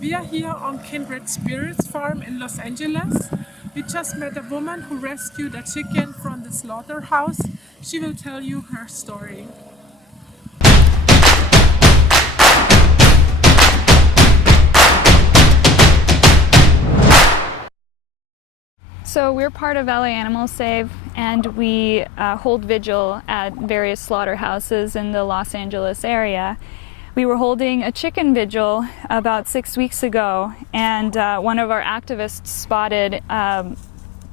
We are here on Kindred Spirits Farm in Los Angeles. We just met a woman who rescued a chicken from the slaughterhouse. She will tell you her story. So we're part of LA Animal Save, and we hold vigil at various slaughterhouses in the Los Angeles area. We were holding a chicken vigil about 6 weeks ago, and one of our activists spotted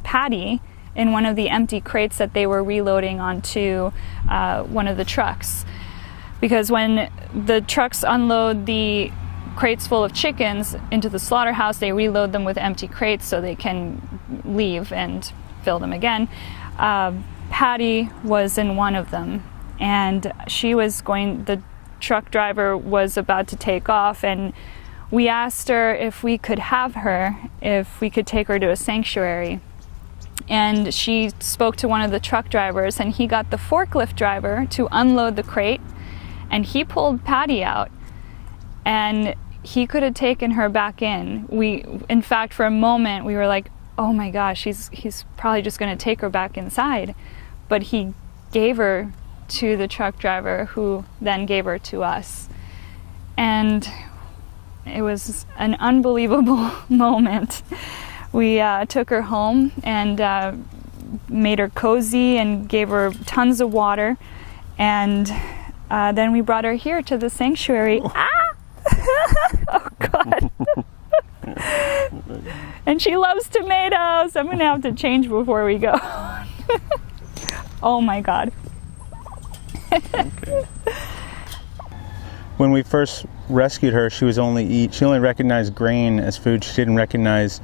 Patty in one of the empty crates that they were reloading onto one of the trucks. Because when the trucks unload the crates full of chickens into the slaughterhouse, they reload them with empty crates so they can leave and fill them again. Patty was in one of them, and the truck driver was about to take off, and we asked her if we could have her, if we could take her to a sanctuary. And she spoke to one of the truck drivers, and he got the forklift driver to unload the crate, and he pulled Patty out, and he could have taken her back in. In fact, for a moment, we were like, oh my gosh, he's probably just going to take her back inside. But he gave her to the truck driver, who then gave her to us. And it was an unbelievable moment. We took her home and made her cozy and gave her tons of water. And then we brought her here to the sanctuary. Ah! Oh, God. And she loves tomatoes. I'm going to have to change before we go. Oh, my God. Okay. When we first rescued her, she only recognized grain as food. She didn't recognize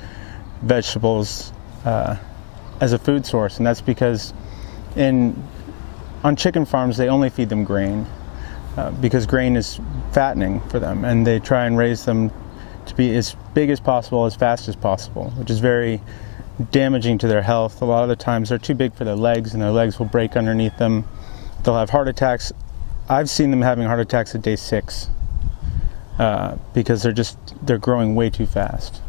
vegetables as a food source, and that's because on chicken farms they only feed them grain because grain is fattening for them, and they try and raise them to be as big as possible, as fast as possible, which is very damaging to their health. A lot of the times they're too big for their legs, and their legs will break underneath them. They'll have heart attacks. I've seen them having heart attacks at day 6 because they're growing way too fast.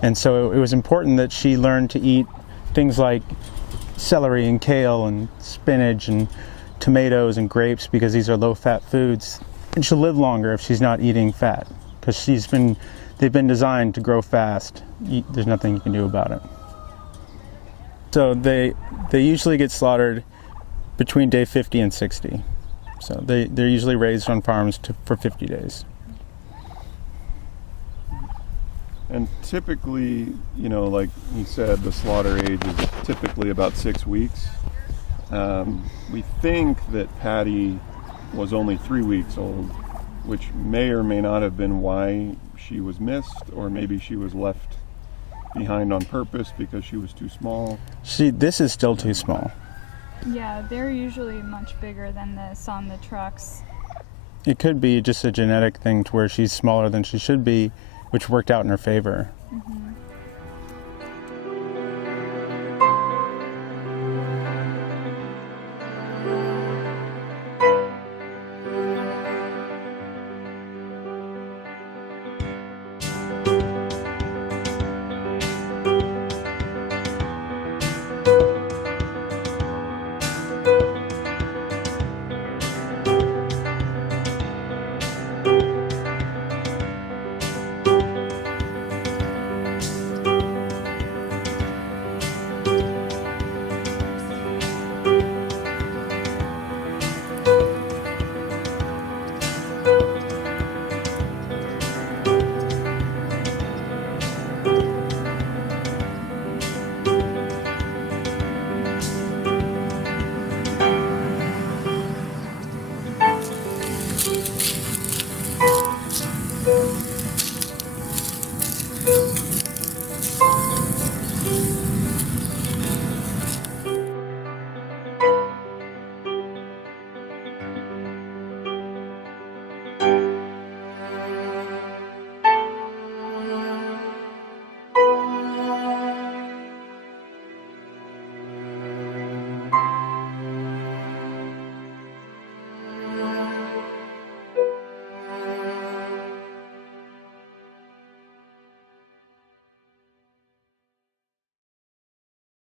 And so it was important that she learned to eat things like celery and kale and spinach and tomatoes and grapes, because these are low-fat foods. And she'll live longer if she's not eating fat, because they've been designed to grow fast. There's nothing you can do about it. So they usually get slaughtered between day 50 and 60. So they're usually raised on farms for 50 days. And typically, like you said, the slaughter age is typically about 6 weeks. We think that Patty was only 3 weeks old, which may or may not have been why she was missed, or maybe she was left behind on purpose because she was too small. This is still too small. Yeah, they're usually much bigger than this on the trucks. It could be just a genetic thing to where she's smaller than she should be, which worked out in her favor. Mm-hmm.